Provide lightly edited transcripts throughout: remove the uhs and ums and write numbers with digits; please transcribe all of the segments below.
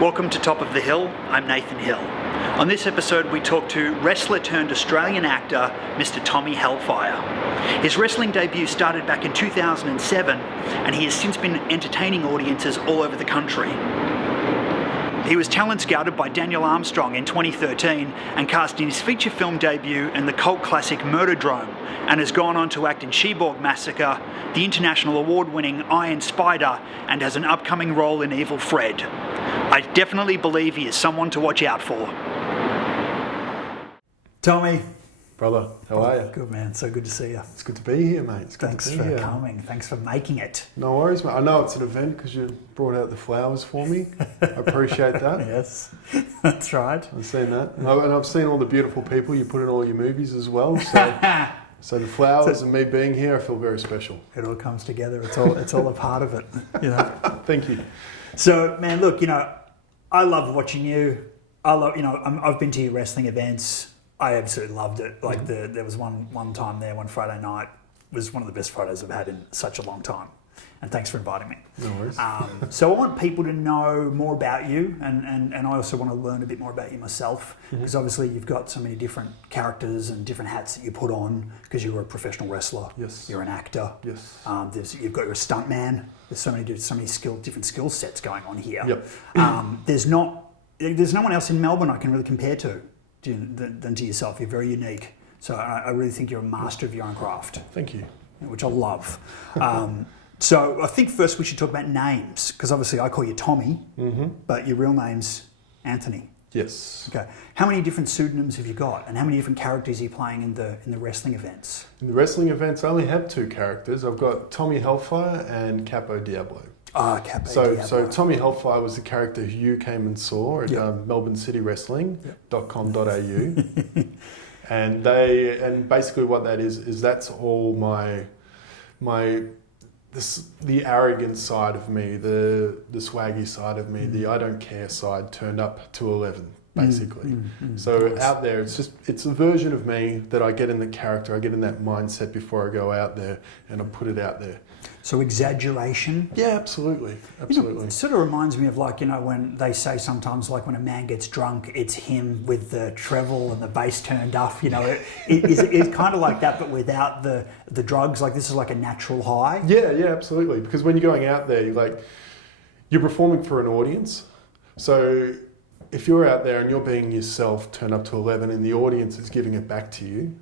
Welcome to Top of the Hill, I'm Nathan Hill. On this episode we talk to wrestler turned Australian actor, Mr. Tommy Hellfire. His wrestling debut started back in 2007 and he has since been entertaining audiences all over the country. He was talent scouted by Daniel Armstrong in 2013 and cast in his feature film debut in the cult classic Murderdrome, and has gone on to act in Sheborg Massacre, the international award-winning Iron Spider, and has an upcoming role in Evil Fred. I definitely believe he is someone to watch out for. Tommy. Brother, how are you? Good, man. So good to see you. It's good to be here, mate. It's good Thanks to be for here. coming. Thanks for making it. No worries, mate. I know it's an event because you brought out the flowers for me. I appreciate that. Yes, that's right. I've seen that. And I've seen all the beautiful people you put in all your movies as well. So the flowers and me being here, I feel very special. It all comes together. It's all a part of it, you know. Thank you. So, man, look, you know, I love watching you. I've been to your wrestling events. I absolutely loved it. Like there was one time there, one Friday night was one of the best Fridays I've had in such a long time. And thanks for inviting me. No worries. So I want people to know more about you, and I also want to learn a bit more about you myself, because obviously you've got so many different characters and different hats that you put on, because you're a professional wrestler. Yes. You're an actor. Yes. You've got your stunt man. There's so many different skill sets going on here. Yep. There's no one else in Melbourne I can really compare to than to yourself. You're very unique. So I really think you're a master of your own craft. Thank you. Which I love. So I think first we should talk about names, because obviously I call you Tommy, but your real name's Anthony. Yes. Okay. How many different pseudonyms have you got, and how many different characters are you playing in the wrestling events? In the wrestling events, I only have two characters. I've got Tommy Hellfire and Capo Diablo. Ah, Capo Diablo. So Tommy Hellfire was the character who you came and saw at melbournecitywrestling.com.au. and basically what that is that's all the arrogant side of me, the swaggy side of me, the I don't care side turned up to 11, basically. So nice. Out there, it's a version of me that I get in the character, I get in that mindset before I go out there, and I put it out there. So exaggeration? Yeah, absolutely. Absolutely. You know, it sort of reminds me of, like, you know, when they say sometimes, like, when a man gets drunk, it's him with the treble and the bass turned up, you know. It's kind of like that, but without the drugs. Like, this is like a natural high. Yeah, absolutely. Because when you're going out there, you're performing for an audience. So if you're out there and you're being yourself, turn up to 11, and the audience is giving it back to you,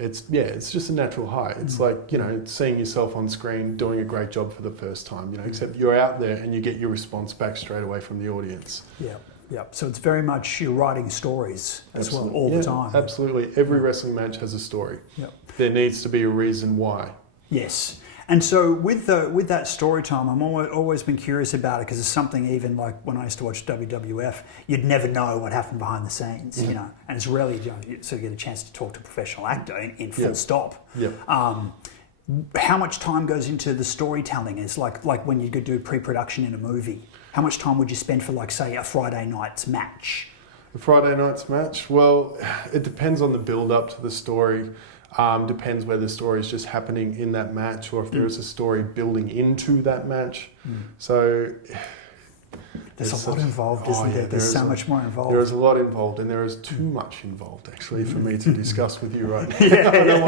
it's just a natural high. It's like, you know, seeing yourself on screen doing a great job for the first time, you know, except you're out there and you get your response back straight away from the audience. Yeah. So it's very much you're writing stories as well all the time. Absolutely. Every wrestling match has a story. Yep. There needs to be a reason why. Yes. And so with that story time, I'm always been curious about it, because it's something, even like when I used to watch WWF, you'd never know what happened behind the scenes, you know, and it's rarely, you know, you sort of get a chance to talk to a professional actor in full stop. Yep. How much time goes into the storytelling? It's like when you could do pre-production in a movie. How much time would you spend for, like, say, a Friday night's match? The Friday night's match? Well, it depends on the build-up to the story. Depends whether the story is just happening in that match or if there is a story building into that match. So there's a lot involved, isn't there? There's so much more involved. There is a lot involved, and there is too much involved, actually, for me to discuss with you right now. I don't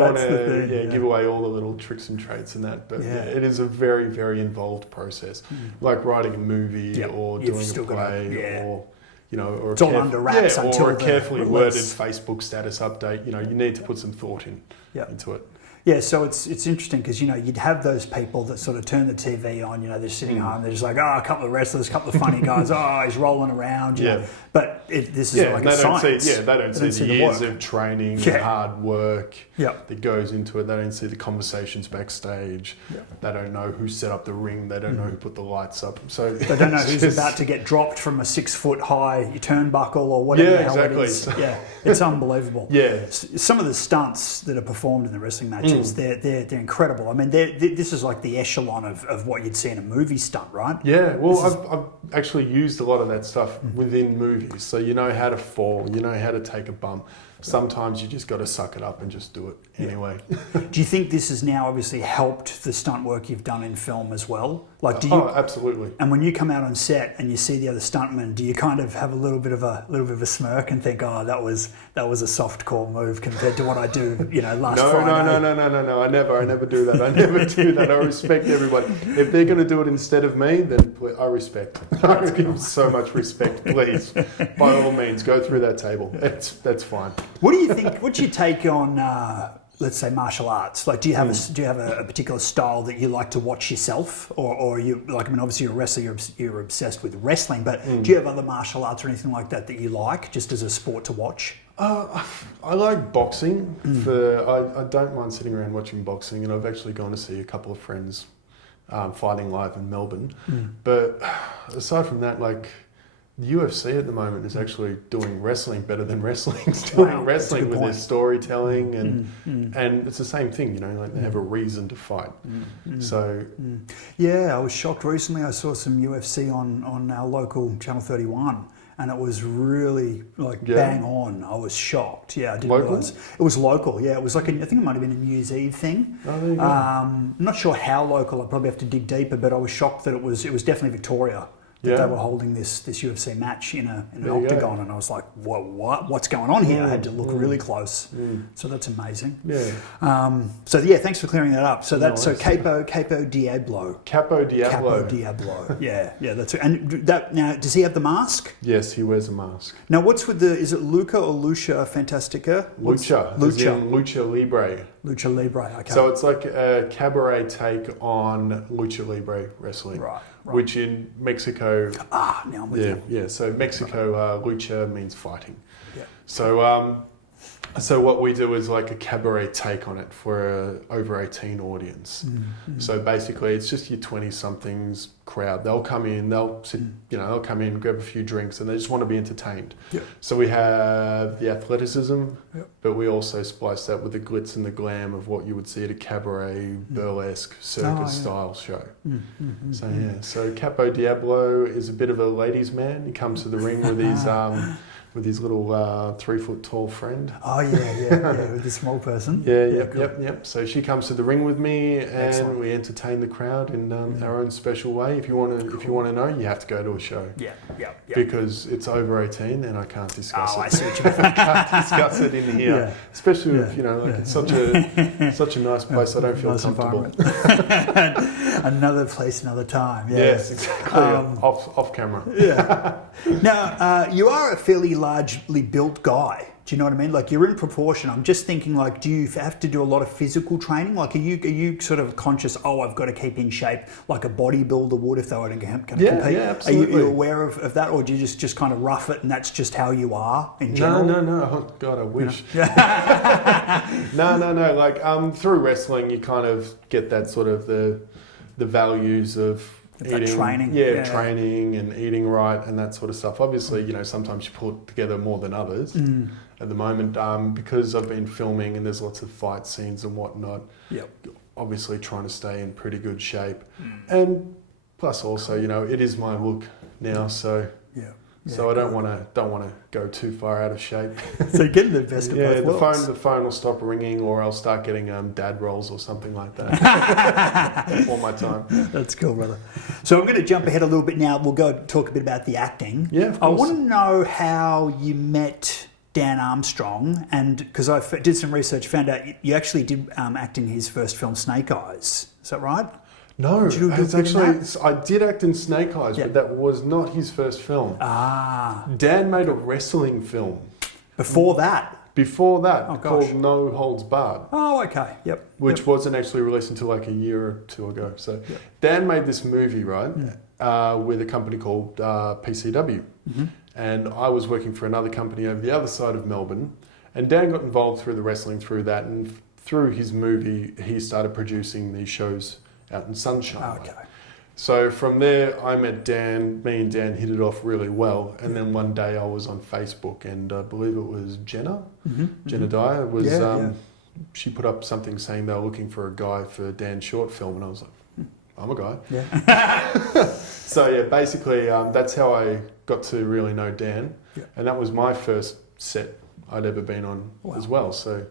want to give away all the little tricks and traits and that, but it is a very, very involved process. Like writing a movie or doing a play or... You know, or it's all under wraps until or a carefully worded Facebook status update. You know, you need to put some thought into it. Yeah, so it's interesting, because, you know, you'd have those people that sort of turn the TV on, you know, they're sitting home, they're just like, a couple of wrestlers, a couple of funny guys, he's rolling around, you know. But this is like a science. They don't see the years of training, the hard work that goes into it. They don't see the conversations backstage. They don't know who set up the ring. They don't know who put the lights up. So they don't know who's about to get dropped from a 6-foot high turnbuckle or whatever the hell it is. Yeah, it's unbelievable. Yeah. Some of the stunts that are performed in the wrestling matches, they're incredible. I mean, this is like the echelon of what you'd see in a movie stunt, right? Yeah, well, I've actually used a lot of that stuff within movies. So you know how to fall, you know how to take a bump. Sometimes you just got to suck it up and just do it anyway. Do you think this has now obviously helped the stunt work you've done in film as well? Like, do you? Oh, absolutely. And when you come out on set and you see the other stuntmen, do you kind of have a little bit of a smirk and think, oh, that was a soft core move compared to what I do, last Friday? No. I never do that. I never do that. I respect everybody. If they're going to do it instead of me, then I respect. I give so much respect. Please, by all means, go through that table. That's fine. What do you think? What's your take on? Let's say martial arts. Like, do you have a particular style that you like to watch yourself, or you like? I mean, obviously you're a wrestler. You're obsessed with wrestling, but do you have other martial arts or anything like that you like, just as a sport to watch? I like boxing. I don't mind sitting around watching boxing, and I've actually gone to see a couple of friends fighting live in Melbourne. But aside from that, like, the UFC at the moment is actually doing wrestling better than wrestling's doing wrestling with their storytelling and it's the same thing, like they have a reason to fight. Yeah, I was shocked recently. I saw some UFC on our local Channel 31. And it was really bang on. I was shocked. Yeah, I didn't realise. It was local. Yeah, it was like I think it might have been a New Year's Eve thing. Oh, there you go. I'm not sure how local. I probably have to dig deeper, but I was shocked that it was definitely Victoria. That they were holding this UFC match in an octagon, and I was like, what's going on here? I had to look really close. So that's amazing. Yeah. Thanks for clearing that up. So Capo Diablo. Capo Diablo. Capo Diablo. Yeah, that's it. And that now, does he have the mask? Yes, he wears a mask. Now, what's with is it Luca or Lucha Fantastica? Lucha. Lucha Libre. Lucha Libre. Okay. So it's like a cabaret take on Lucha Libre wrestling. Right. Which in Mexico... now I'm with you. Yeah, so Mexico, lucha means fighting. Yeah. So what we do is like a cabaret take on it for a over 18 audience. So basically it's just your 20-somethings crowd. They'll come in, they'll sit, they'll come in, grab a few drinks, and they just want to be entertained. Yeah. So we have the athleticism, but we also splice that with the glitz and the glam of what you would see at a cabaret, burlesque, circus-style show. So Capo Diablo is a bit of a ladies' man. He comes to the ring with his little 3-foot-tall friend. Oh yeah, with the small person. Yep. So she comes to the ring with me, and we entertain the crowd in our own special way. If you want to know, you have to go to a show. Yeah. Because it's over 18, and I can't discuss it. I see what you mean. I can't discuss it in here, especially if it's such a nice place. I don't feel nice comfortable. Another place, another time. Yeah. Yes, exactly. Off camera. Yeah. Now you are a fairly largely built guy. Do you know what I mean? Like, you're in proportion. I'm just thinking, like, do you have to do a lot of physical training? Like, are you sort of conscious, I've got to keep in shape like a bodybuilder would if they were going to compete? Yeah, absolutely. Are you aware of that, or do you just kind of rough it and that's just how you are in general? No. Oh, God, I wish. No. Like, through wrestling, you kind of get that sort of the values of eating, training. Training and eating right and that sort of stuff. Obviously, sometimes you pull it together more than others. At the moment, because I've been filming and there's lots of fight scenes and whatnot. Yep. Obviously, trying to stay in pretty good shape, and plus also, it is my look now, so. So I don't want to go too far out of shape. So you're getting the best of both worlds. The phone will stop ringing, or I'll start getting dad rolls or something like that. All my time. That's cool, brother. So I'm going to jump ahead a little bit now. We'll go talk a bit about the acting. Yeah, of course. I want to know how you met Dan Armstrong, and because I did some research, found out you actually did act in his first film, Snake Eyes. Is that right? No, it's actually, I did act in Snake Eyes, but that was not his first film. Dan made a wrestling film. Before that? Called No Holds Barred. Oh, okay, yep. Which wasn't actually released until like a year or two ago. So Dan made this movie, right, with a company called PCW. And I was working for another company over the other side of Melbourne. And Dan got involved through the wrestling, through that, and through his movie, he started producing these shows out in Sunshine. Okay. So from there, I met Dan. Me and Dan hit it off really well. And then one day I was on Facebook, and I believe it was Jenna. Jenna Dyer was. She put up something saying they were looking for a guy for Dan's short film, and I was like, I'm a guy. Yeah. So basically that's how I got to really know Dan, and that was my first set I'd ever been on as well. So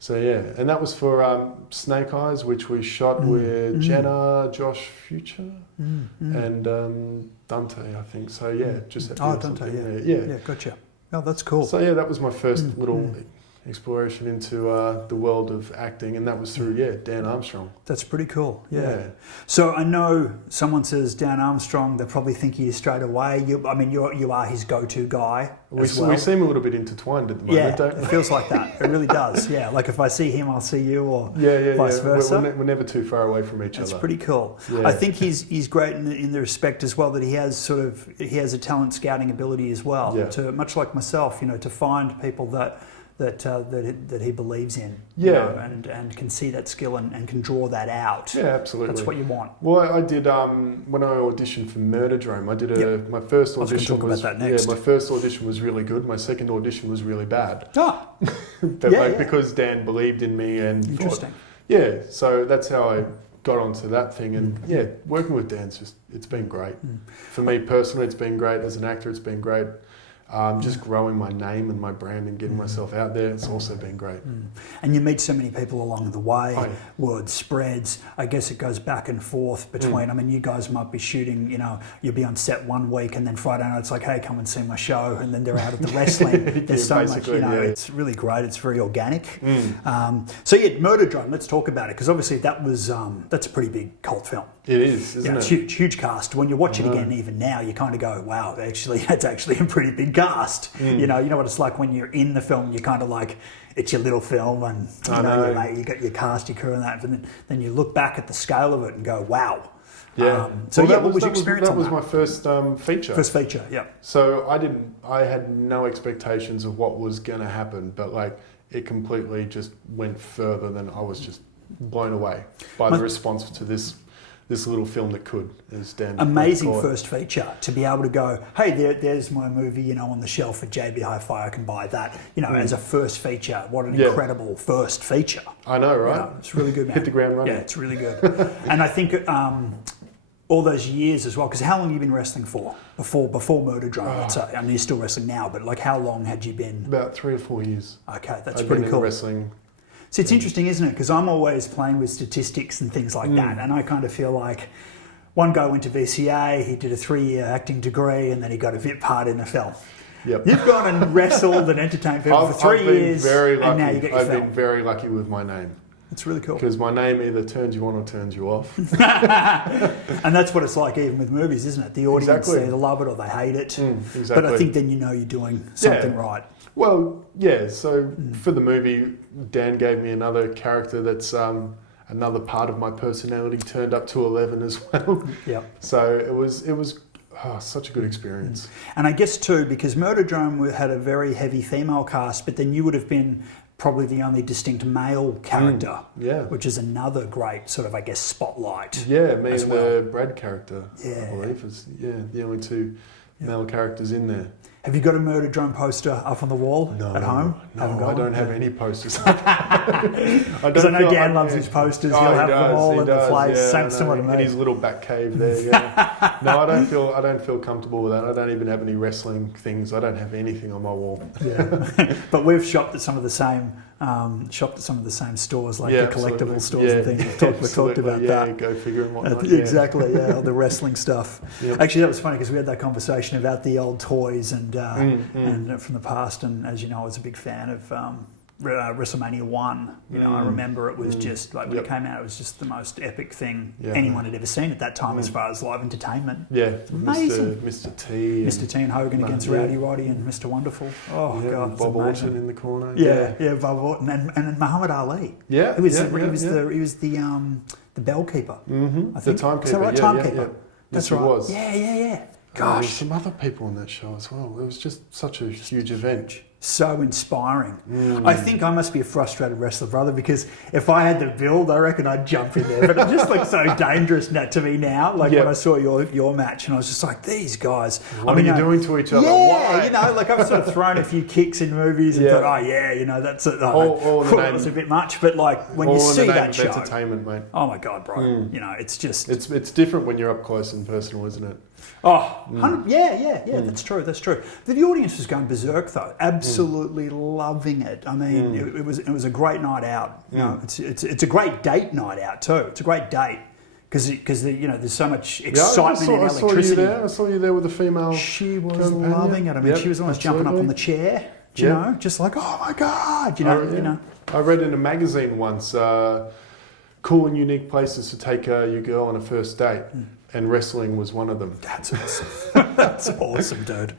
So yeah, and that was for Snake Eyes, which we shot with Jenna, Josh Future, and Dante, I think. So yeah, just Dante, yeah, gotcha. Oh, that's cool. So yeah, that was my first little exploration into the world of acting, and that was through Dan Armstrong. That's pretty cool. Yeah. So I know someone says Dan Armstrong, they probably think he is straight away. You are his go-to guy. We seem a little bit intertwined at the moment, don't we? It feels like that. It really does. Yeah, like if I see him, I'll see you, or vice versa. We're never too far away from each other. That's pretty cool. Yeah. I think he's great in the respect as well that he has a talent scouting ability as well. Yeah. To much like myself, to find people that he believes in, and can see that skill and can draw that out. Yeah, absolutely. That's what you want. Well, I did when I auditioned for Murderdrome. I did my first audition was about that next. My first audition was really good. My second audition was really bad. But because Dan believed in me and interesting. So that's how I got onto that thing, and working with Dan's it's been great. For me personally, it's been great. As an actor, it's been great. Just growing my name and my brand and getting myself out there, it's also been great. And you meet so many people along the way, word spreads. I guess it goes back and forth between, you guys might be shooting, you'll be on set one week and then Friday night it's like, hey, come and see my show, and then they're out at the wrestling. There's so much, it's really great, it's very organic. So Murderdrome, let's talk about it, because obviously that's a pretty big cult film. It is, isn't it? It's huge cast. When you watch it again, even now, you kind of go, wow, that's actually a pretty big cast. You know what it's like when you're in the film, you're kind of like, it's your little film, and you got your cast, your crew and that, but then you look back at the scale of it and go, wow. Yeah. What was your experience on that? That was my first feature. First feature, yeah. So I had no expectations of what was going to happen, but it completely just went further than I was just blown away by the response to this little film that could, as Dan. Amazing first feature to be able to go, hey, there's my movie, on the shelf at JB Hi-Fi. I can buy that, as a first feature. What an incredible first feature! I know, right? It's really good, man. Hit the ground running. Yeah, it's really good. And I think all those years as well. Because how long have you been wrestling for before Murderdrome? Let's say. I mean, you're still wrestling now, but how long had you been? About 3 or 4 years. Okay, that's I've pretty been cool. In wrestling. So it's interesting, isn't it? Because I'm always playing with statistics and things like that, and I kind of feel like one guy went to VCA, he did a 3-year acting degree, and then he got a VIP part in a film. Yep. You've gone and wrestled and entertained people for 3 years, and now you get your film. I've been very lucky with my name. It's really cool. Because my name either turns you on or turns you off. And that's what it's like even with movies, isn't it? The audience, they either love it or they hate it. Exactly. But I think then you're doing something right. Well, so for the movie, Dan gave me another character that's another part of my personality turned up to 11 as well. Yeah. So it was such a good experience. And I guess too, because Murderdrome had a very heavy female cast, but then you would have been probably the only distinct male character, which is another great sort of, I guess, spotlight. Yeah, me and the Brad character, I believe, is the only two male characters in there. Have you got a Murderdrome poster up on the wall at home? No, I don't have any posters. Because I know Dan loves his posters. He'll have them all in the place. Same similar to me. In his little back cave there. Yeah. No, I don't feel comfortable with that. I don't even have any wrestling things. I don't have anything on my wall. Yeah, but we've shopped at some of the same stores, like the collectible stores and things. We've talked about that. Go figure and whatnot. Exactly. Yeah, the wrestling stuff. Yep. Actually, that was funny because we had that conversation about the old toys and from the past. And as you know, I was a big fan of WrestleMania 1. I remember it was just like when it came out, it was just the most epic thing anyone had ever seen at that time as far as live entertainment. Yeah, amazing. Mr. T. Mr. T and Hogan against Rowdy Roddy and Mr. Wonderful. Oh God, Bob Orton in the corner. Yeah, Bob Orton and Muhammad Ali. Yeah, he was the bell keeper. I think the timekeeper. Is that right? Timekeeper. That's right. Was. Yeah. Gosh, there were some other people on that show as well. It was just such a huge event. So inspiring. I think I must be a frustrated wrestler, brother, because if I had the build, I reckon I'd jump in there. But it just looks so dangerous to me now. Like when I saw your match, and I was just like, these guys. What are you doing to each other? Yeah, Why? like I've sort of thrown a few kicks in movies and thought, that's it. It was a bit much. But like when you see that show, entertainment, mate. Oh my God, bro! It's just it's different when you're up close and personal, isn't it? That's true. The audience was going berserk though, absolutely absolutely loving it. I mean, it was a great night out. You know, it's a great date night out too. It's a great date because there's so much excitement and electricity. I saw you there with the female. She was loving it. I mean, she was almost jumping up on the chair. Do you know, just like, oh my god, you know. I read in a magazine once, cool and unique places to take your girl on a first date, and wrestling was one of them. That's awesome. That's awesome, dude.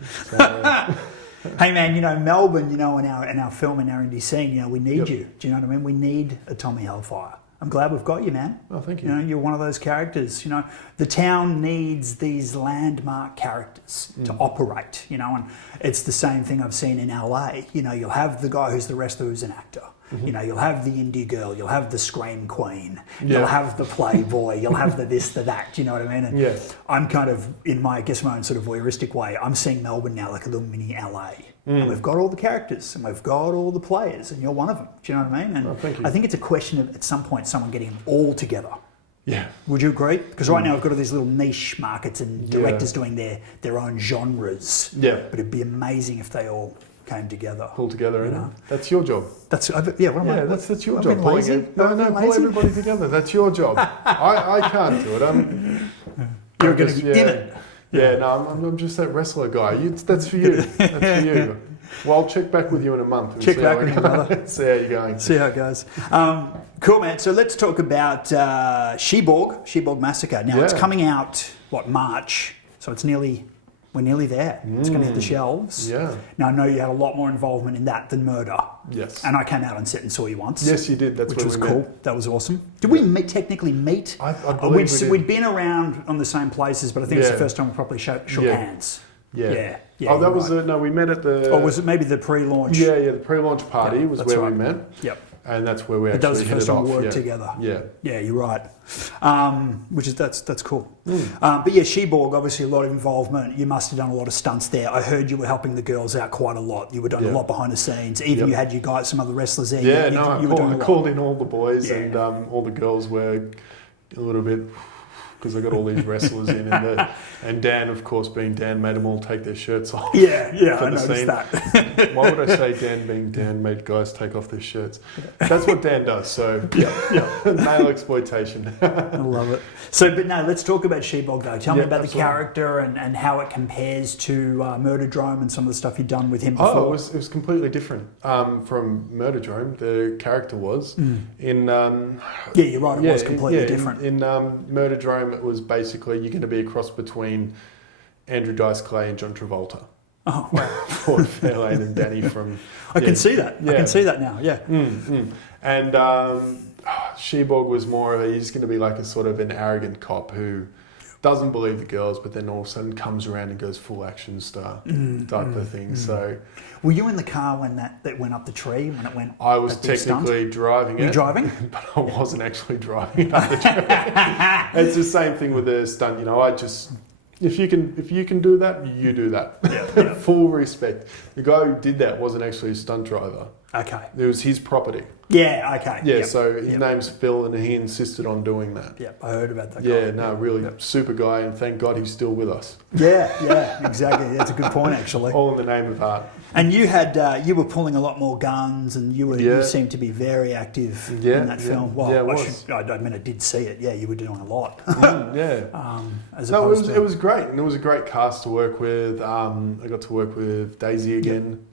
Hey man, Melbourne, in our film and our indie scene, we need you. Do you know what I mean? We need a Tommy Hellfire. I'm glad we've got you, man. Oh, thank you. You're one of those characters. The town needs these landmark characters to operate. And it's the same thing I've seen in LA. You'll have the guy who's the wrestler who's an actor. You'll have the indie girl. You'll have the scream queen. You'll have the playboy. You'll have the this, the that. Do you know what I mean? And I'm kind of in my own sort of voyeuristic way. I'm seeing Melbourne now like a little mini LA. And we've got all the characters and we've got all the players, and you're one of them. Do you know what I mean? And thank you. I think it's a question of at some point someone getting them all together. Yeah. Would you agree? Because right now we've got all these little niche markets and directors doing their own genres. Yeah. But it'd be amazing if they all came together. Pull together, That's your job. That's what am I? That's your I've job. been lazy? No, pull everybody together. That's your job. I can't do it. You're going to be in it. Yeah, no, I'm just that wrestler guy. That's for you. That's for you. Well, I'll check back with you in a month. And check back with you, brother. See how you're going. See how it goes. Cool, man. So let's talk about Sheborg Massacre. Now, it's coming out, March? So we're nearly there. It's going to hit the shelves. Yeah. Now, I know you had a lot more involvement in that than Murder. Yes. And I came out on set and saw you once. Yes, you did. That's which was we cool. met. That was awesome. Did we technically meet? I believe we did. We'd been around on the same places, but I think it's the first time we properly shook hands. Yeah. That was no. We met at the. Or was it maybe the pre-launch? Yeah. The pre-launch party was where we met. Yep. And that's where we that was the actually first hit it time we off. worked together. Yeah. Yeah, you're right. That's cool. But yeah, Sheborg, obviously a lot of involvement. You must have done a lot of stunts there. I heard you were helping the girls out quite a lot. You were doing a lot behind the scenes. Even you had some other wrestlers there. Yeah, I called in all the boys and all the girls were a little bit. Because I got all these wrestlers in, and Dan, of course, being Dan, made them all take their shirts off. Yeah, I noticed scene. that. Why would I say Dan, being Dan, made guys take off their shirts? That's what Dan does. So male exploitation. I love it. So, but no, let's talk about Sheborg though. Tell me about the character and how it compares to Murderdrome and some of the stuff you've done with him before. Oh, it was completely different from Murderdrome. The character was in. Yeah, you're right. It was completely different. In Murderdrome, it was basically you're going to be a cross between Andrew Dice Clay and John Travolta. Oh, wow. Ford Fairlane and Danny from. I can see that. I can see that now. Yeah. And Sheborg was more of he's going to be like a sort of an arrogant cop who doesn't believe the girls, but then all of a sudden comes around and goes full action star type of thing. So, were you in the car when that went up the tree when it went? I was technically driving it. Were you driving? But I wasn't actually driving it up the tree. It's the same thing with the stunt. I just if you can do that, you do that. Yeah. Full respect. The guy who did that wasn't actually a stunt driver. Okay. It was his property. Yeah, okay. Yeah, so his name's Phil and he insisted on doing that. Yeah, I heard about that guy. Yeah, no, really super guy, and thank God he's still with us. Yeah, exactly. That's a good point, actually. All in the name of art. And you were pulling a lot more guns, and you seemed to be very active in that film. Well, I did see it. Yeah, you were doing a lot. It was great, and it was a great cast to work with. I got to work with Daisy again.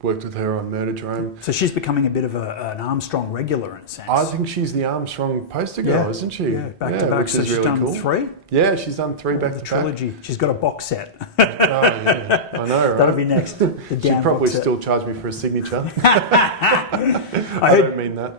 Worked with her on Murderdrome. So she's becoming a bit of an Armstrong regular in a sense. I think she's the Armstrong poster girl, isn't she? Yeah, back to back. So she's done 3? Yeah, she's done 3 back to back. Trilogy. She's got a box set. Oh, yeah. I know, right? That'll be next. She'd probably still charge me for a signature. I don't mean that.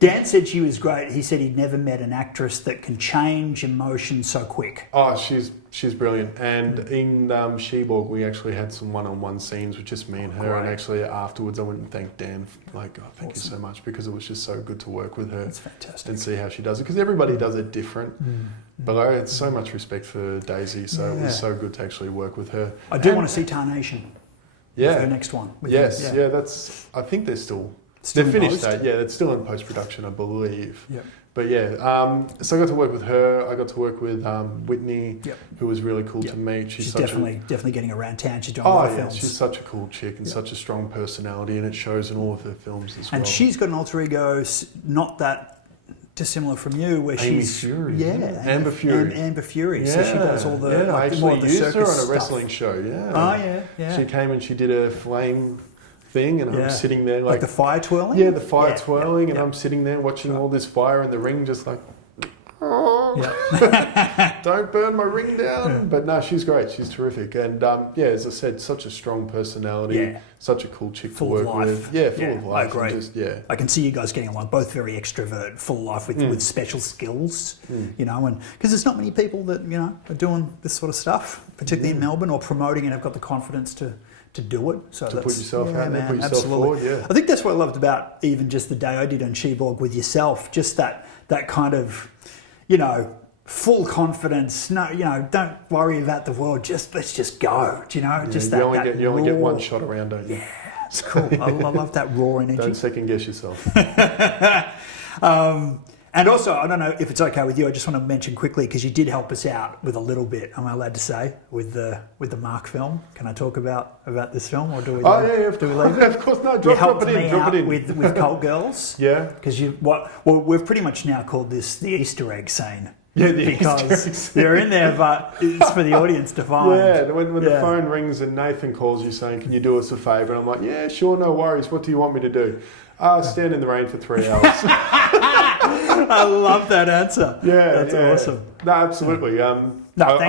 Dan said she was great. He said he'd never met an actress that can change emotion so quick. Oh, she's brilliant. And in Sheborg, we actually had some one-on-one scenes with just me and her. Great. And actually afterwards, I went and thanked Dan. Thank you so much, because it was just so good to work with her. That's fantastic. And see how she does it, because everybody does it different. But I had so much respect for Daisy, so it was so good to actually work with her. I do want to see Tarnation. Yeah. For the next one. Yes, that's. I think they're still. They're finished that. Yeah, it's still in post-production, I believe. Yep. But yeah, so I got to work with her. I got to work with Whitney, who was really cool to meet. She's definitely getting around town. She's doing a lot of films. She's such a cool chick and such a strong personality, and it shows in all of her films as well. And she's got an alter ego, not that dissimilar from you, where she's Fury, Amber Fury. Amber Fury. So she does all the I actually used her on a wrestling show. Yeah. Oh yeah. She came and she did a flame thing, and I'm sitting there like the fire twirling. Yeah, the fire twirling, and I'm sitting there watching all this fire in the ring, just like, don't burn my ring down. But no, she's great. She's terrific, and as I said, such a strong personality, such a cool chick to work with. Yeah, full of life. I agree. I can see you guys getting along. Both very extrovert, full of life with special skills. You know, and because there's not many people that are doing this sort of stuff, particularly in Melbourne, or promoting and have got the confidence to do it. So to put yourself out there, put yourself absolutely. forward, I think that's what I loved about even just the day I did on Sheborg with yourself, just that kind of, full confidence. No, don't worry about the world, let's just go. You only get one shot around, don't you? Yeah, it's cool. I love that raw energy. Don't second guess yourself. And also, I don't know if it's okay with you, I just want to mention quickly, because you did help us out with a little bit, am I allowed to say, with the Mark film. Can I talk about this film, or do we leave? Do we leave it? Of course, no, drop it in. With Cult Girls. Yeah. Because we've pretty much now called this the Easter egg scene. Yeah, because they're in there, but it's for the audience to find. Yeah, when the phone rings and Nathan calls you saying, "Can you do us a favour?" And I'm like, "Yeah, sure, no worries. What do you want me to do?" Stand in the rain for 3 hours. I love that answer. Yeah, that's awesome. No, absolutely. I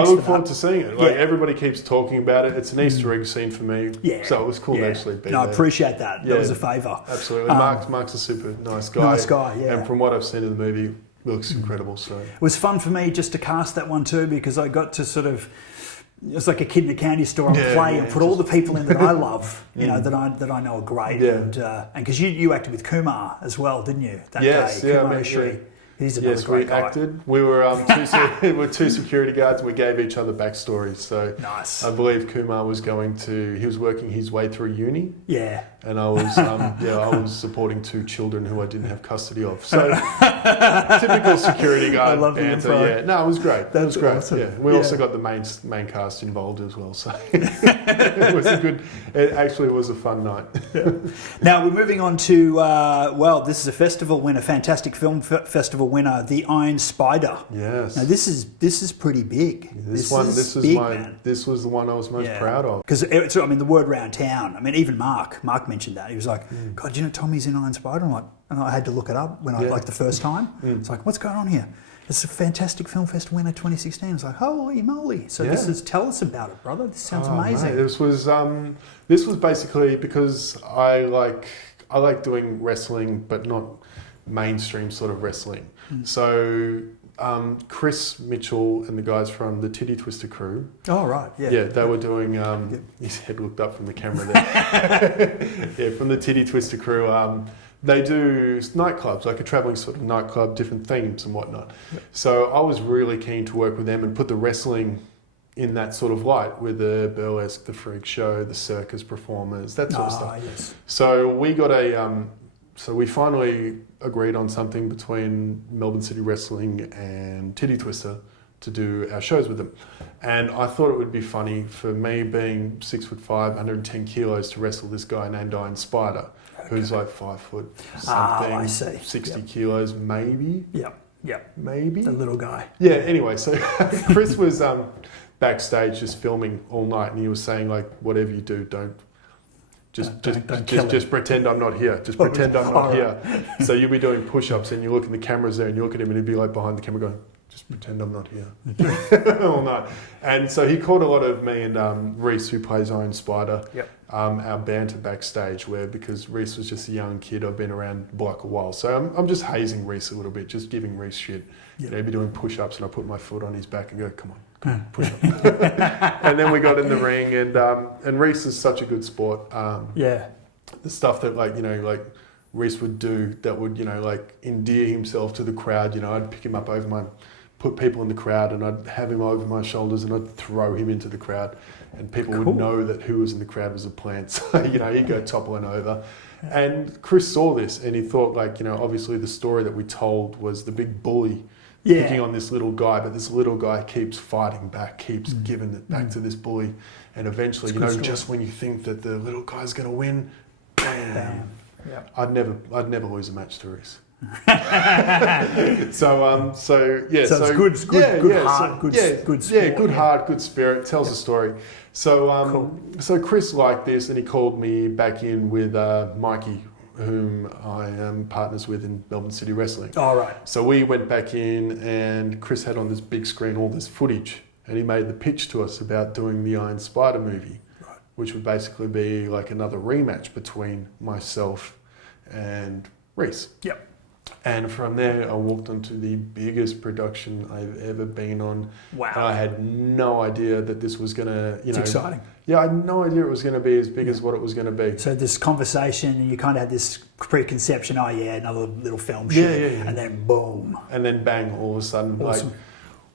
look forward to seeing it. Everybody keeps talking about it. It's an Easter egg scene for me. Yeah. So it was cool to actually be there. I appreciate that. That was a favour. Absolutely. Mark's a super nice guy. And from what I've seen in the movie, it looks incredible. So it was fun for me just to cast that one too, because I got to sort of, it's like a kid in a candy store and play and put all the people in that I love, that I know are great. Yeah. And because you acted with Kumar as well, didn't you? That day. Kumar Ishri. He's another great guy. Acted. We were two security guards, and we gave each other backstories. So nice. I believe Kumar was he was working his way through uni. Yeah. And I was I was supporting 2 children who I didn't have custody of. So typical security guard. I love the info. Yeah. No, it was great. That was great. Awesome. Yeah. We also got the main cast involved as well. So it was it was a fun night. Now we're moving on to this is a festival winner, fantastic film festival winner, The Iron Spider. Yes. Now this is pretty big. This was the one I was most proud of. Because the word around town. I mean, even Mark mentioned that. He was like, "God, do you know Tommy's in Iron Spider?" I'm like, and I had to look it up when the first time. It's like, what's going on here? It's a fantastic film festival winner 2016. I was like, holy moly! So tell us about it, brother. This sounds amazing. Mate, this was basically because I like doing wrestling, but not mainstream sort of wrestling. So Chris Mitchell and the guys from the Titty Twister crew. Oh, right. Yeah. Yeah, they were doing, his head looked up from the camera there. From the Titty Twister crew. They do nightclubs, like a travelling sort of nightclub, different themes and whatnot. Yep. So I was really keen to work with them and put the wrestling in that sort of light, with the burlesque, the freak show, the circus performers, that sort of stuff. Yes. So we got we finally agreed on something between Melbourne City Wrestling and Titty Twister to do our shows with them. And I thought it would be funny for me, being 6'5", 110 kilos, to wrestle this guy named Iron Spider, who's like 5 foot something, I see. 60 kilos maybe. Yep. Maybe. The little guy. Yeah, anyway, so Chris was backstage just filming all night, and he was saying, like, whatever you do, don't pretend I'm not here. Just pretend I'm not here. So you'll be doing push-ups, and you look in the cameras there, and you look at him, and he'd be like behind the camera going, just pretend I'm not here all night. And so he called a lot of me and Reese, who plays Iron Spider, our banter backstage, because Reese was just a young kid. I've been around the block a while. So I'm just hazing Reese a little bit, just giving Reese shit. Yep. He'd be doing push-ups, and I put my foot on his back and go, come on, push up. And then we got in the ring, and Reese is such a good sport. The stuff that Reese would do that would, endear himself to the crowd. I'd pick him up over my put people in the crowd, and I'd have him over my shoulders, and I'd throw him into the crowd, and people would know that who was in the crowd was a plant. So, he'd go toppling over. And Chris saw this, and he thought, obviously the story that we told was the big bully picking on this little guy, but this little guy keeps fighting back, keeps giving it back to this bully, and eventually, just when you think that the little guy's going to win, bam. Yep. I'd never lose a match to Reese. So it's good heart, good spirit, tells a story. So Chris liked this, and he called me back in with Mikey, whom I am partners with in Melbourne City Wrestling. All right. So we went back in, and Chris had on this big screen all this footage, and he made the pitch to us about doing the Iron Spider movie, which would basically be like another rematch between myself and Reese. Yep. And from there, I walked onto the biggest production I've ever been on. Wow. And I had no idea that this was going to, It's exciting. Yeah, I had no idea it was going to be as big as what it was going to be. So this conversation, and you kind of had this preconception, another little film shoot. Yeah. And then boom. And then bang, all of a sudden, awesome.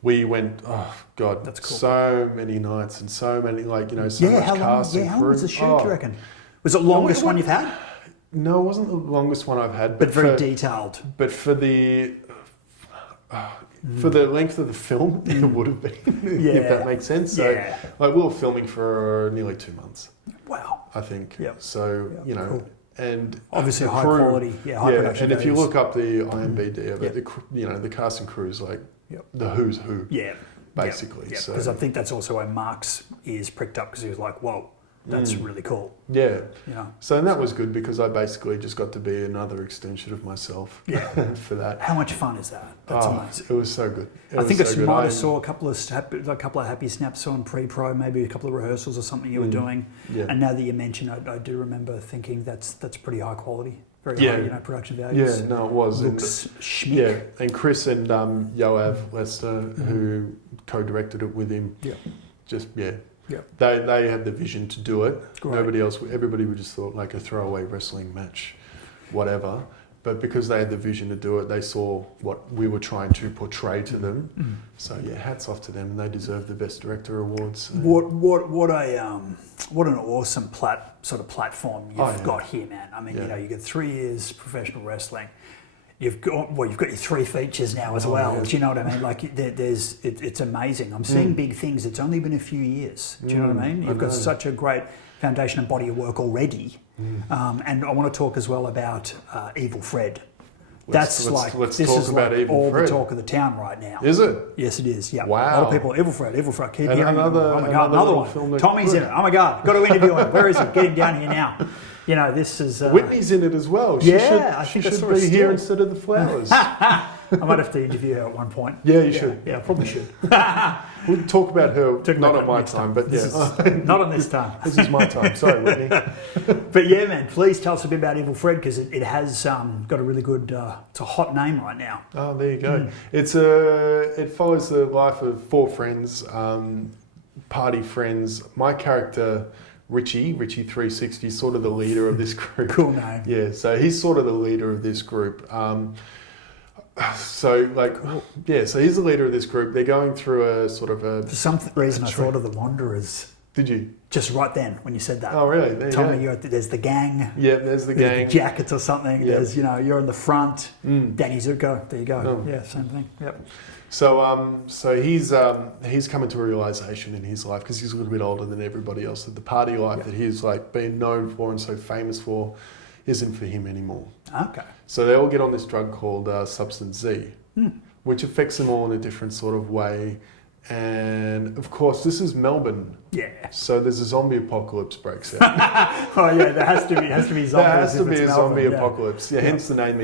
We went, oh God, that's cool. So many nights and so many, so much cast and crew. How long was the shoot, do you reckon? Was it the longest one you've had? No, it wasn't the longest one I've had. But very detailed. But for the length of the film, it would have been, if that makes sense. So, we were filming for nearly 2 months. Wow. I think. Yep. So, cool. And obviously high quality, high production and values. if you look up the IMDb of it, the cast and crew is like the who's who. Yeah. Basically. Yeah. Because I think that's also why Mark's ears pricked up, because he was like, whoa. That's really cool. Yeah. So and that was good, because I basically just got to be another extension of myself for that. How much fun is that? That's amazing. It was so good. I think I might have saw a couple of happy snaps on pre-pro, maybe a couple of rehearsals or something you were doing. Yeah. And now that you mention it, I do remember thinking that's pretty high quality. Very high, production values. Yeah, no, it was. Looks schmick. Yeah, and Chris and Yoav Lester, who co-directed it with him, They had the vision to do it. Great. Everybody would just thought like a throwaway wrestling match, whatever. But because they had the vision to do it, they saw what we were trying to portray to them. Mm-hmm. So hats off to them, and they deserve the Best Director awards. So. What an awesome platform you've got here, man. I mean, you get 3 years professional wrestling. You've got your 3 features now as well. Yeah. Do you know what I mean? Like, it's amazing. I'm seeing big things. It's only been a few years. Do you know what I mean? You've got such a great foundation and body of work already. And I want to talk as well about Evil Fred. Let's talk about Evil Fred. The talk of the town right now. Is it? Yes, it is. Yeah. Wow. A lot of people. Evil Fred. Keep hearing. Another one. Tommy's in it. Oh my God. Got to interview him. Where is he? Get him down here now. This is... Whitney's in it as well. She should be here instead of the flowers. I might have to interview her at one point. Yeah, you should. Yeah, I probably should. We'll talk about her, not at my time, but not on this time. This is my time. Sorry, Whitney. But yeah, man, please tell us a bit about Evil Fred, because it has got a really good, it's a hot name right now. Oh, there you go. It follows the life of 4 friends, party friends. My character... Richie 360 is sort of the leader of this group. Cool name. Yeah, so he's sort of the leader of this group. So he's the leader of this group. They're going through a sort of a... For some reason, I thought of the Wanderers. Did you? Just right then, when you said that. Oh, really? Tommy, there's the gang. Yeah, there's the gang. The jackets or something. Yep. There's, you're in the front. Danny Zuko. There you go. Oh. Yeah, same thing. Yep. So he's coming to a realization in his life, because he's a little bit older than everybody else, that the party life that he's like been known for and so famous for isn't for him anymore. Okay. So they all get on this drug called Substance Z, which affects them all in a different sort of way. And of course, this is Melbourne. Yeah. So there's a zombie apocalypse breaks out. Oh yeah, there has to be zombies. There has to be a zombie apocalypse. Yeah, hence the name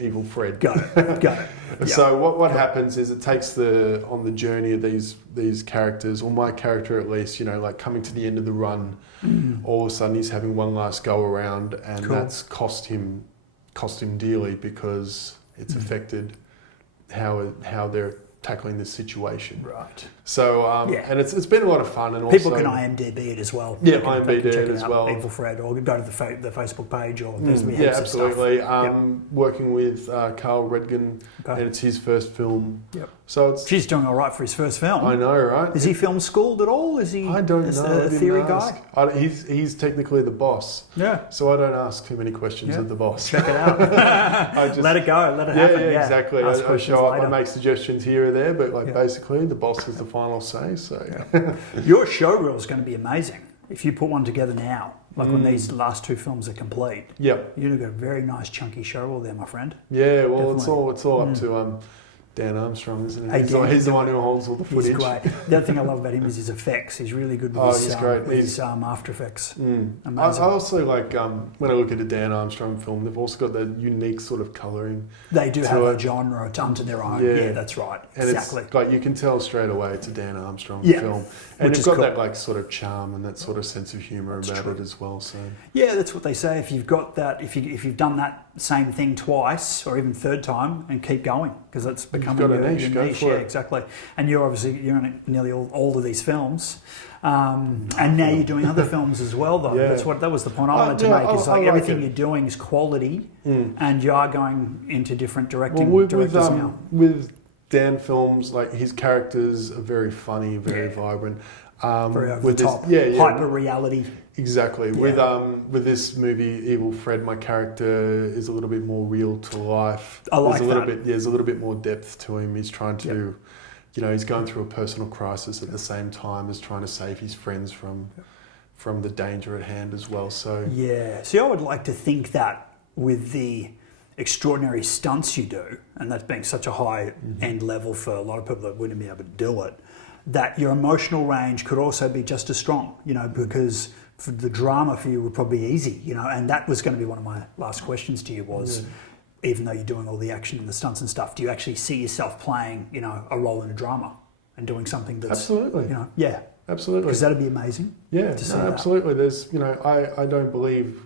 Evil Fred. Got it. Yep. So what happens is it takes on the journey of these characters, or my character at least, like coming to the end of the run, all of a sudden he's having one last go around, and that's cost him dearly, because it's affected how they're tackling this situation. Right. So, and it's been a lot of fun. And People also, can IMDb it as well. Yeah, They can IMDb check it as well. Evil Fred, or go to the Facebook page, or there's heaps yeah, of absolutely. stuff. Working with Carl Redgan, Okay. and it's his first film. Yep. So it's. She's doing all right for his first film. I know, right? Is he film schooled at all? Is he? I don't is know. A I didn't theory ask. guy. He's technically the boss. Yeah. So I don't ask too many questions of the boss. Check it out. I just, Let it go. Let it yeah, happen. yeah, exactly. Ask I questions show up. later. I make suggestions here or there, but basically the boss has the final say. So Your showreel is going to be amazing if you put one together now. Like when these last two films are complete. Yep. You've got a very nice chunky showreel there, my friend. Yeah. Well, Definitely. it's all up to Dan Armstrong, isn't Hey, it? Dan, He's the one who holds all the footage. He's great. The other thing I love about him is his effects. He's really good with He's great. With his After Effects. I also like when I look at a Dan Armstrong film, they've also got that unique sort of colouring. They do to have it. a genre unto their own. Yeah. Yeah, that's right. And exactly. it's like you can tell straight away it's a Dan Armstrong Yeah. film, and Which it's is got cool. that like sort of charm and that sort of sense of humour about true. it as well. So Yeah, that's what they say. If you've got that, if you've done that same thing twice or even third time, and keep going because it's becoming got a your niche, go niche. for Yeah, it. exactly. And you're in nearly all of these films, and now you're doing other films as well. Though Yeah. that was the point I wanted to make. Is I like like everything it. you're doing is quality, and you are going into different well, directors now. with Dan films, like his characters are very funny, very vibrant. Very over with the this, top, yeah, hyper reality. Exactly. Yeah. With this movie, Evil Fred, my character is a little bit more real to life. I like there's a little that. bit. There's a little bit more depth to him. He's trying to, he's going through a personal crisis at the same time as trying to save his friends from the danger at hand as well. So Yeah. See, I would like to think that with the extraordinary stunts you do, and that's being such a high end level for a lot of people that wouldn't be able to do it, that your emotional range could also be just as strong, because for the drama for you would probably be easy, and that was going to be one of my last questions to you was, even though you're doing all the action and the stunts and stuff, do you actually see yourself playing, a role in a drama and doing something that's, absolutely, yeah. absolutely, Because that'd be amazing. yeah, to see no, that. absolutely. There's, I don't believe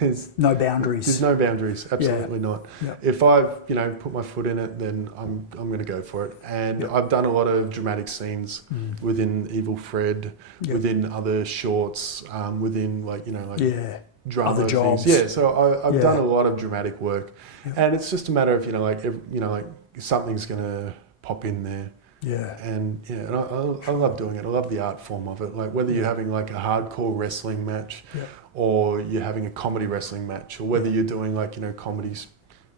there's No boundaries. There's no boundaries, absolutely not. Yeah. If I've, put my foot in it, then I'm going to go for it. And I've done a lot of dramatic scenes within Evil Fred, within other shorts, within drama Other jobs. things. Yeah, so I've Yeah. done a lot of dramatic work, and it's just a matter of something's going to pop in there. Yeah. And I love doing it. I love the art form of it. Like whether you're having like a hardcore wrestling match, or you're having a comedy wrestling match, or whether you're doing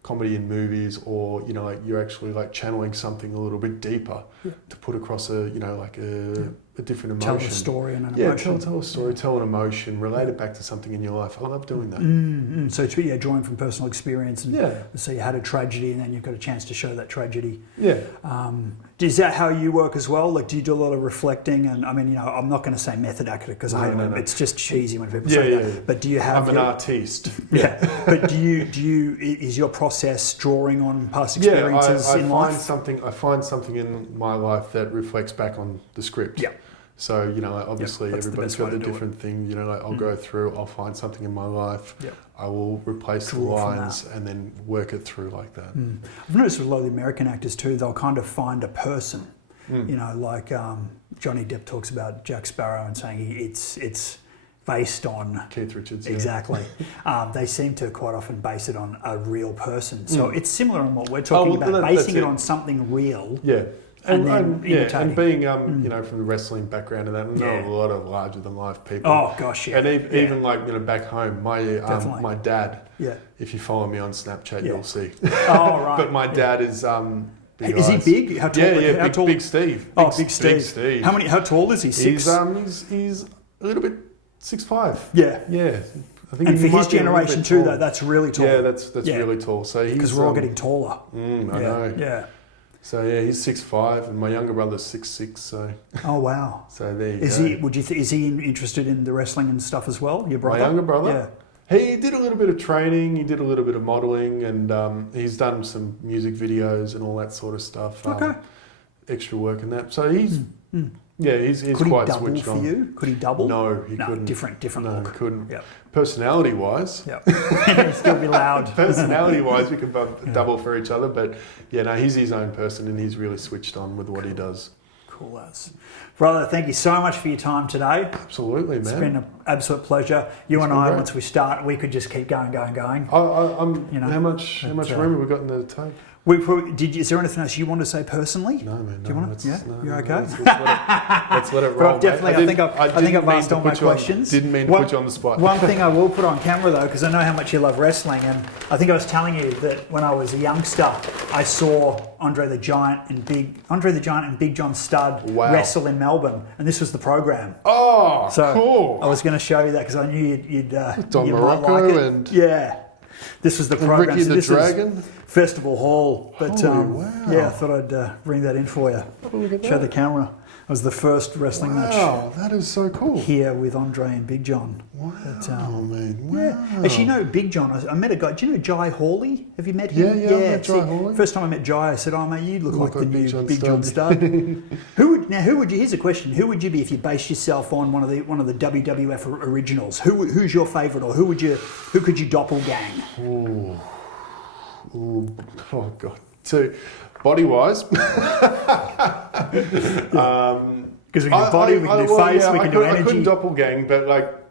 comedy in movies, or you're actually like channeling something a little bit deeper to put across a different emotion. Tell a story and an emotion. Tell a story, tell an emotion, relate it back to something in your life. I love doing that. So it's drawing from personal experience, and so you had a tragedy, and then you've got a chance to show that tragedy. Yeah. Is that how you work as well? Like, do you do a lot of reflecting? And I mean, I'm not going to say method actor because I hate it. It's just cheesy when people say that. Yeah. But do you have? I'm an artiste. Yeah. But do you? Is your process drawing on past experiences in life? I find something in my life that reflects back on the script. Yeah. So, obviously everybody's got a different thing, I'll go through, I'll find something in my life, I will replace the lines and then work it through like that. I've noticed with a lot of the American actors too, they'll kind of find a person, like Johnny Depp talks about Jack Sparrow and saying it's based on... Keith Richards. Exactly. They seem to quite often base it on a real person. So it's similar in what we're talking about, basing it on something real. Yeah. And being from the wrestling background and that, I know a lot of larger than life people. Oh gosh, yeah. And even back home, my dad. Yeah. If you follow me on Snapchat, you'll see. Oh right. But my dad is big is eyes. he big? How tall? Yeah, how tall? Big Steve. Big Steve. How tall is he? 6? He's a little bit 6'5". Yeah. Yeah. I think and he for might his be a little generation bit too, tall. that's really tall. Yeah, that's really tall. So because we're all getting taller. I know. Yeah. So he's 6'5", and my younger brother's 6'6". So. Oh wow. So there you go. Is he interested in the wrestling and stuff as well? Your brother? My younger brother. Yeah. He did a little bit of training. He did a little bit of modelling, and he's done some music videos and all that sort of stuff. Okay. Extra work and that. So he's he's Could quite he double switched for on. you? Could he double? No, he couldn't. Different No, look. he couldn't. Yep. Personality-wise. Yeah. He'd still be loud. Personality-wise, we could both double for each other, but he's his own person, and he's really switched on with what he does. Cool as. Brother, thank you so much for your time today. Absolutely, man. It's been an absolute pleasure. You and I, great. once we start, we could just keep going. I'm. You know, how much room have we got in the tank? Is there anything else you want to say personally? No, man. Do you want to? Yeah, you're okay. Let's let it But roll. I've definitely, I think I've asked all my questions. Didn't mean to put you on the spot. One thing I will put on camera though, because I know how much you love wrestling, and I think I was telling you that when I was a youngster, I saw Andre the Giant and Big John Studd wrestle in Melbourne, and this was the program. Oh, So cool. I was going to show you that because I knew you'd Don you Morocco might like it. and This was the and program. Ricky So the this was Dragon. Festival Hall, but Holy wow. yeah, I thought I'd bring that in for you. Have a look at Show that. the camera. It was the first wrestling match Wow, that is so cool. here with Andre and Big John. Wow, But, man. Wow. yeah. Actually, you know Big John, I met a guy, do you know Jai Hawley? Have you met him? Yeah, I met Jai Hawley. First time I met Jai, I said, oh mate, you look like the new John Big John Studd. Who would you, here's a question, who would you be if you based yourself on one of the WWF originals? Who's your favourite, or who could you doppelgang? Ooh, oh god. So, body wise, Because we can do body, we can do face, we can do energy. I couldn't doppelgang, but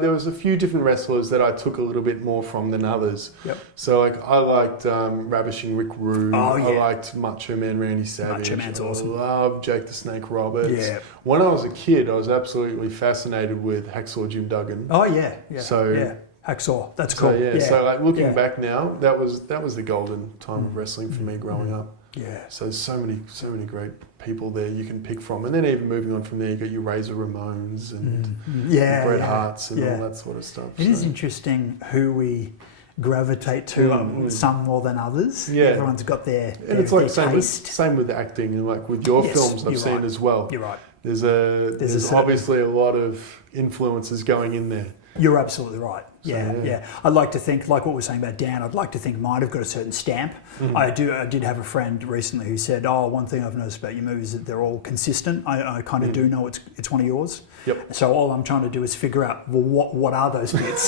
there was a few different wrestlers that I took a little bit more from than others. Yep. So I liked Ravishing Rick Rude. Oh, yeah. I liked Macho Man Randy Savage. Macho Man's awesome. I loved Jake the Snake Roberts. Yeah. When I was a kid, I was absolutely fascinated with Hacksaw Jim Duggan. Oh yeah. So- yeah. Hacksaw, that's cool. So looking back now, that was the golden time of wrestling for me growing up. Yeah. So there's so many great people there you can pick from, and then even moving on from there, you got your Razor Ramones and Bret Harts and all that sort of stuff. It is interesting who we gravitate to, some more than others. Yeah. Everyone's got their And it's like their taste. same with acting, and like with your Yes, films I've you're seen right. as well. You're right. There's certain- obviously a lot of influences going in there. You're absolutely right. Yeah, So, yeah. I'd like to think, like what we were saying about Dan, I'd like to think mine have got a certain stamp. I did have a friend recently who said, oh, one thing I've noticed about your movies is that they're all consistent. I kind of do know it's one of yours. Yep. So all I'm trying to do is figure out, well, what are those bits?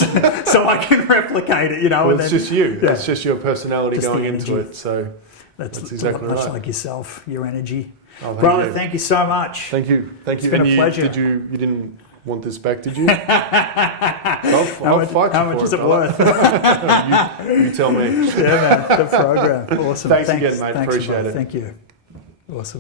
So I can replicate it, Well, and it's then, just you. Yeah. It's just your personality Just the going into energy. it. So that's exactly much right. like yourself, your energy. Oh, thank Brother, you. thank you so much. Thank you. It's been a pleasure. You didn't want this back, did you? I'll fight you How for much is it it. worth? You tell me. Yeah, man. The program. Awesome. Thanks again, mate. Thanks, Appreciate brother. it. Thank you. Awesome.